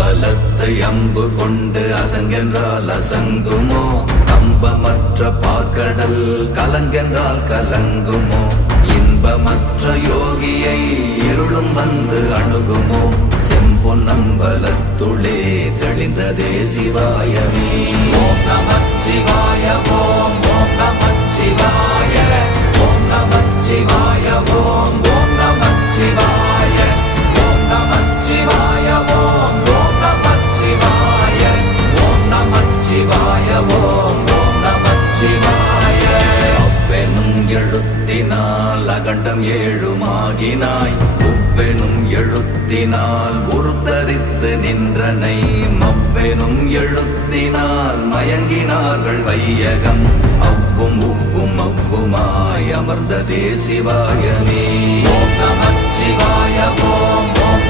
பலத்தை அம்பு கொண்டு அசங்கென்றால் அசங்குமோ? கம்பமற்ற பார்க்கடல் கலங்கென்றால் கலங்குமோ? இன்பமற்ற யோகியை இருளும் வந்து அணுகுமோ? செம்பொன்னம்பலத்துளே தெளிந்ததே சிவாயமே. ஓம் நமச்சிவாய ஓம் ஓம் நமச்சிவாய ஓம் நமச்சிவாய ஓம் ஓம் நமச்சிவாய ஓம் நமச்சிவாய ஓம் ஓம் நமச்சிவாய ஓம் நமச்சிவாய ஓம் ஓம் நமச்சிவாய. அவ்வெனும் எழுத்தினால் அகண்டம் ஏழுமாகினாய், உவ்வெனும் எழுத்தினால் உருத்தரித்து நின்றனை, மவ்வெனும் எழுத்தினால் மயங்கினார்கள் வையகம். அவ்வும் உவ்வும் அவ்வுமாய் அமர்ந்ததே சிவாயமே. ஓம் நமச்சிவாய ஓம்